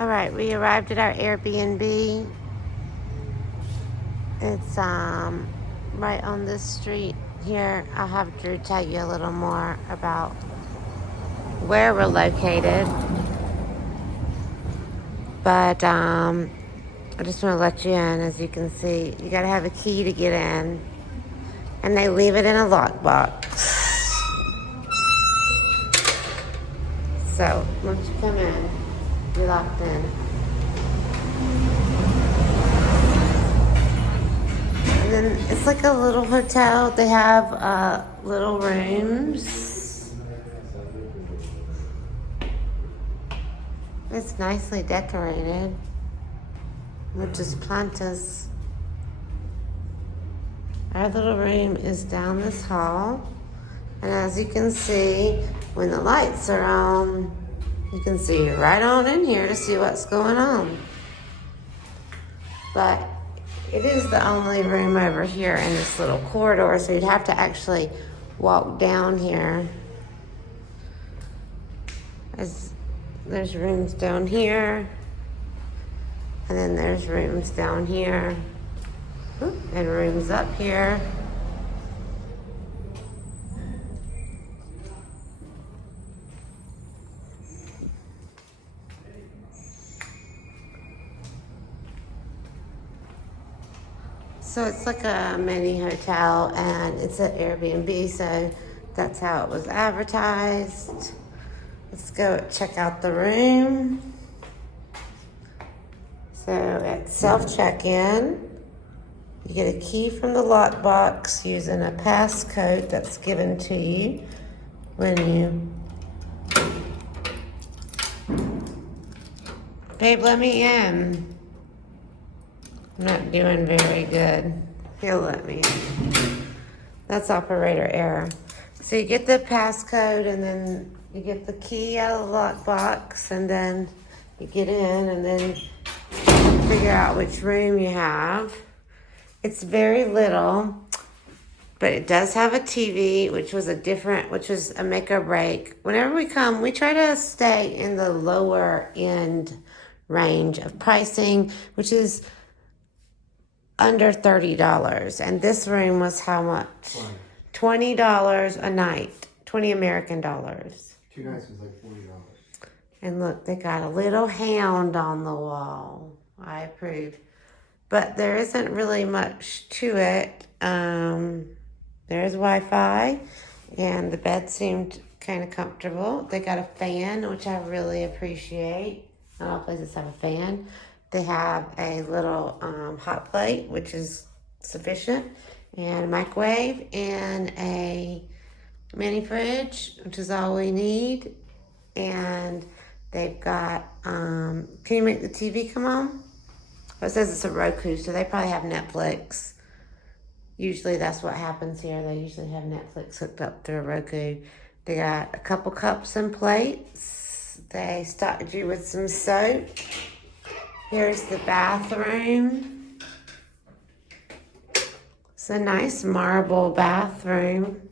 All right, we arrived at our Airbnb. It's right on this street here. I'll have Drew tell you a little more about where we're located. But I just want to let you in. As you can see, you got to have a key to get in, and they leave it in a lockbox. So once you come in, you're locked in. And then it's like a little hotel. They have little rooms. It's nicely decorated with just plantas. Our little room is down this hall. And as you can see, when the lights are on, you can see right on in here to see what's going on. But it is the only room over here in this little corridor, so you'd have to actually walk down here. There's rooms down here, and then there's rooms down here, and rooms up here. So it's like a mini hotel, and it's an Airbnb, so that's how it was advertised. Let's go check out the room. So at self-check-in, you get a key from the lockbox using a passcode that's given to you when you... Babe, let me in. I'm not doing very good. He'll let me in. That's operator error. So you get the passcode, and then you get the key out of the lockbox, and then you get in, and then you figure out which room you have. It's very little, but it does have a TV, which was a make or break. Whenever we come, we try to stay in the lower end range of pricing, which is under $30. And this room was how much? $20 a night. 20 American dollars. 2 nights was like $40. And look, they got a little hound on the wall. I approve. But there isn't really much to it. There's Wi-Fi, and the bed seemed kind of comfortable. They got a fan, which I really appreciate. Not all places have a fan. They have a little hot plate, which is sufficient, and a microwave, and a mini fridge, which is all we need. And they've got, can you make the TV come on? Well, it says it's a Roku, so they probably have Netflix. Usually that's what happens here. They usually have Netflix hooked up through a Roku. They got a couple cups and plates. They stocked you with some soap. Here's the bathroom. It's a nice marble bathroom.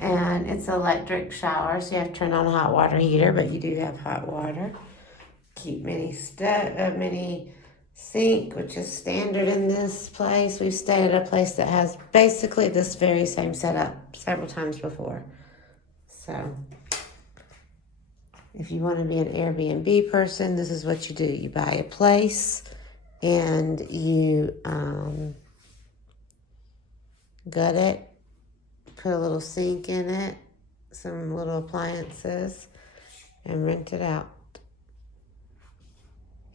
And it's an electric shower, so you have to turn on a hot water heater, but you do have hot water. Keep mini sink, which is standard in this place. We've stayed at a place that has basically this very same setup several times before. So if you want to be an Airbnb person, this is what you do. You buy a place, and you gut it, put a little sink in it, some little appliances, and rent it out.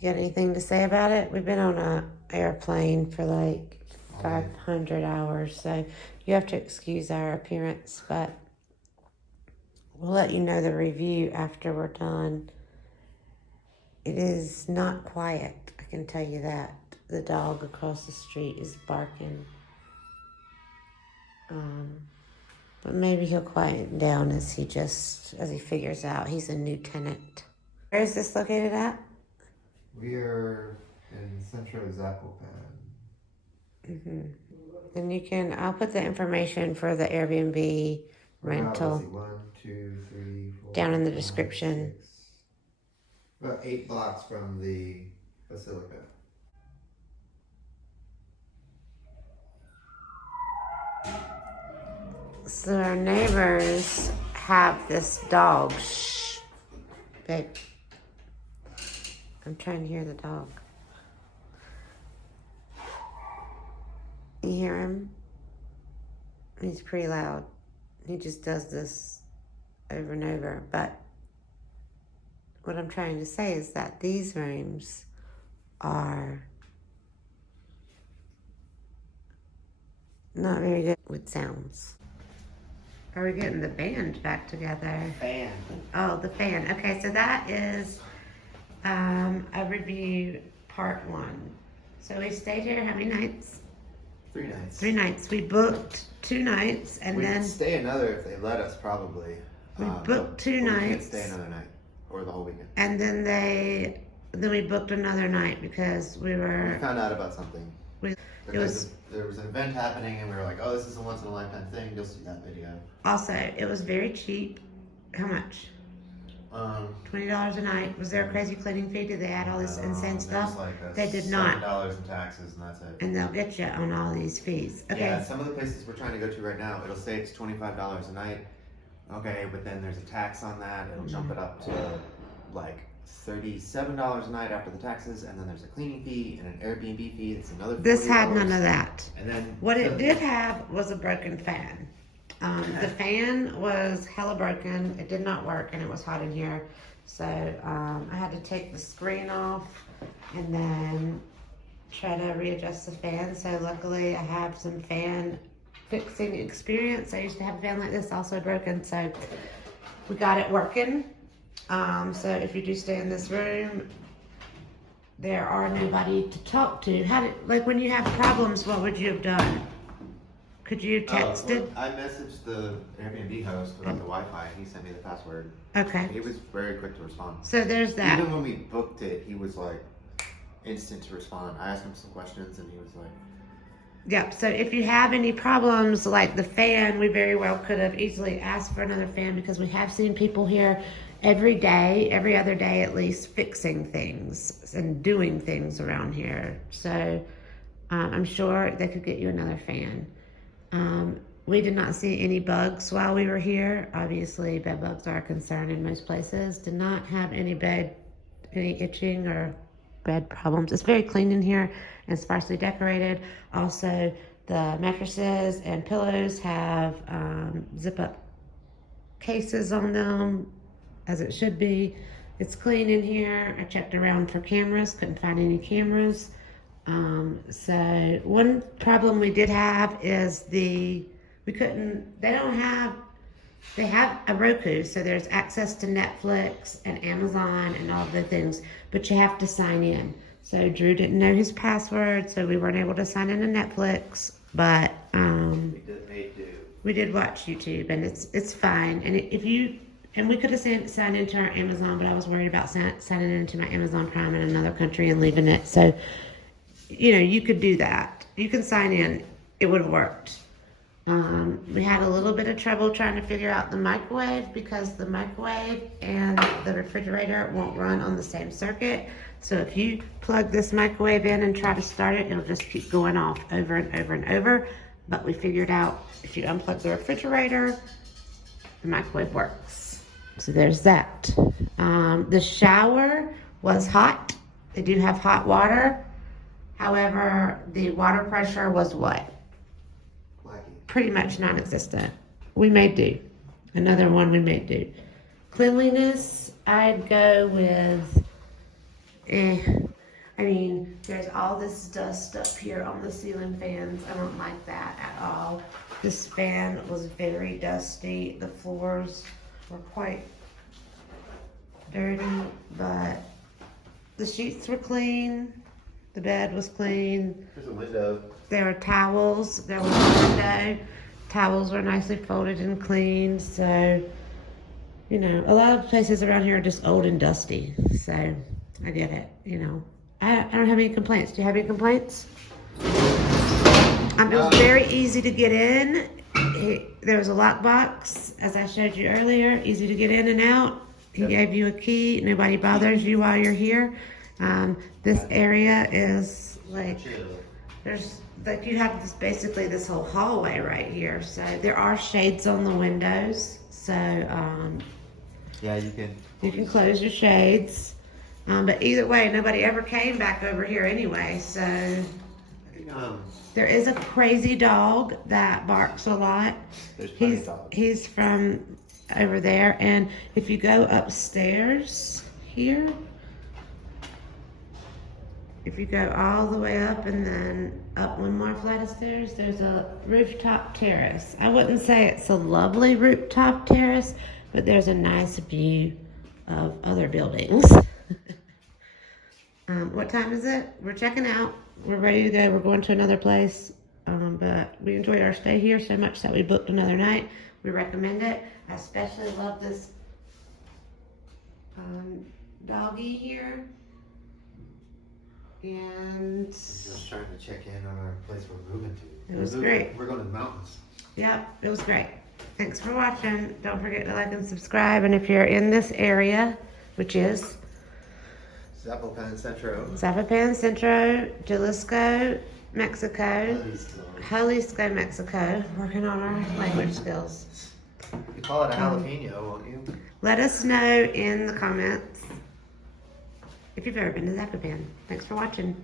You got anything to say about it? We've been on an airplane for like 500 hours, so you have to excuse our appearance, but we'll let you know the review after we're done. It is not quiet, I can tell you that. The dog across the street is barking. But maybe he'll quiet down as he figures out he's a new tenant. Where is this located at? We are in Centro, Zapopan. And I'll put the information for the Airbnb rental. Let's see, 1, 2, 3, 4, Down in the 5, description. 6. About 8 blocks from the Basilica. So our neighbors have this dog. Shh. Babe. I'm trying to hear the dog. You hear him? He's pretty loud. He just does this over and over. But what I'm trying to say is that these rooms are not very good with sounds. Are we getting the band back together? Fan. Oh, the fan. Okay, so that is a review part 1. So we stayed here how many nights? 3 nights. 3 nights. We booked 2 nights and We'd then stay another if they let us, probably. we booked 2 but we can't nights. stay another night or the whole weekend. And then we booked another night because we We were found out about something. We- Because there was an event happening, and we were like, "Oh, this is a once in a lifetime thing." You'll see that video. also it was very cheap. How much? $20 a night. Was there a crazy cleaning fee? Did they add all this insane stuff? They did not. $7 in taxes, and that's it. And they'll get you on all these fees. Okay. Yeah, some of the places we're trying to go to right now, it'll say it's $25 a night. Okay, but then there's a tax on that. It'll jump it up to like $37 a night after the taxes, and then there's a cleaning fee and an Airbnb fee. That's another $40. This had none of that. And then What it did have was a broken fan. The fan was hella broken. It did not work, and it was hot in here. So I had to take the screen off and then try to readjust the fan. So luckily, I have some fan fixing experience. I used to have a fan like this, also broken. So we got it working. So if you do stay in this room, there are nobody to talk to. Like when you have problems, what would you have done? Could you have texted? I messaged the Airbnb host about the Wi-Fi. He sent me the password. Okay. He was very quick to respond. So there's that. Even when we booked it, he was like instant to respond. I asked him some questions, and he was like, Yep. So if you have any problems like the fan, we very well could have easily asked for another fan because we have seen people here every day, every other day at least, fixing things and doing things around here. So I'm sure they could get you another fan. We did not see any bugs while we were here. Obviously, bed bugs are a concern in most places. Did not have any itching or bed problems. It's very clean in here and sparsely decorated. Also, the mattresses and pillows have zip-up cases on them, as it should be. It's clean in here. I checked around for cameras, couldn't find any cameras. So one problem we did have is they have a Roku, so there's access to Netflix and Amazon and all the things, but you have to sign in. So Drew didn't know his password, so we weren't able to sign into Netflix, but we did watch YouTube, and it's fine. And we could have signed into our Amazon, but I was worried about signing into my Amazon Prime in another country and leaving it. So, you could do that. You can sign in. It would have worked. We had a little bit of trouble trying to figure out the microwave because the microwave and the refrigerator won't run on the same circuit. So if you plug this microwave in and try to start it, it'll just keep going off over and over and over. But we figured out if you unplug the refrigerator, the microwave works. So there's that. The shower was hot. They do have hot water. However, the water pressure was what? Pretty much non-existent. We made do. Another one we made do. Cleanliness, I'd go with, there's all this dust up here on the ceiling fans. I don't like that at all. This fan was very dusty. The floors were quite dirty, but the sheets were clean. The bed was clean. "There's a window." There were towels. There was a window. Towels were nicely folded and cleaned. So, a lot of places around here are just old and dusty. So, I get it. I don't have any complaints. Do you have any complaints? It was very easy to get in. There was a lockbox, as I showed you earlier, easy to get in and out. He Yep. gave you a key. Nobody bothers you while you're here. This area is like, there's like you have this basically this whole hallway right here. So there are shades on the windows. So Yeah, you can close your shades. But either way, nobody ever came back over here anyway. So there is a crazy dog that barks a lot. There's plenty of dogs. He's from over there, and if you go upstairs here, if you go all the way up and then up one more flight of stairs, there's a rooftop terrace. I wouldn't say it's a lovely rooftop terrace, but there's a nice view of other buildings. What time is it? We're checking out. We're ready to go. We're going to another place. But we enjoyed our stay here so much that we booked another night. We recommend it. I especially love this doggy here. And Just trying to check in on our place we're moving to. It was great. We're going to the mountains. Yep, it was great. Thanks for watching. Don't forget to like and subscribe. And if you're in this area, which is Zapopan, Centro. Zapopan, Centro, Jalisco, Mexico, Jalisco, Mexico. Working on our language skills. You call it a jalapeno, won't you? Let us know in the comments if you've ever been to Zapopan. Thanks for watching.